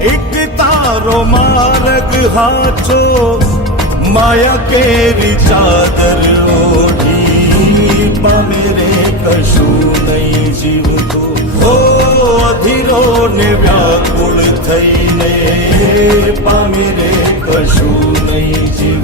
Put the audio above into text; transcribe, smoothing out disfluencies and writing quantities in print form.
એક તારો માર્ગ હાચો માયા કેરી ચાદર ઓઢી પામે રે કશું નહીં જીવતો હો અધીરો ને વ્યાકુળ થઈને પામે રે કશું નહીં જીવ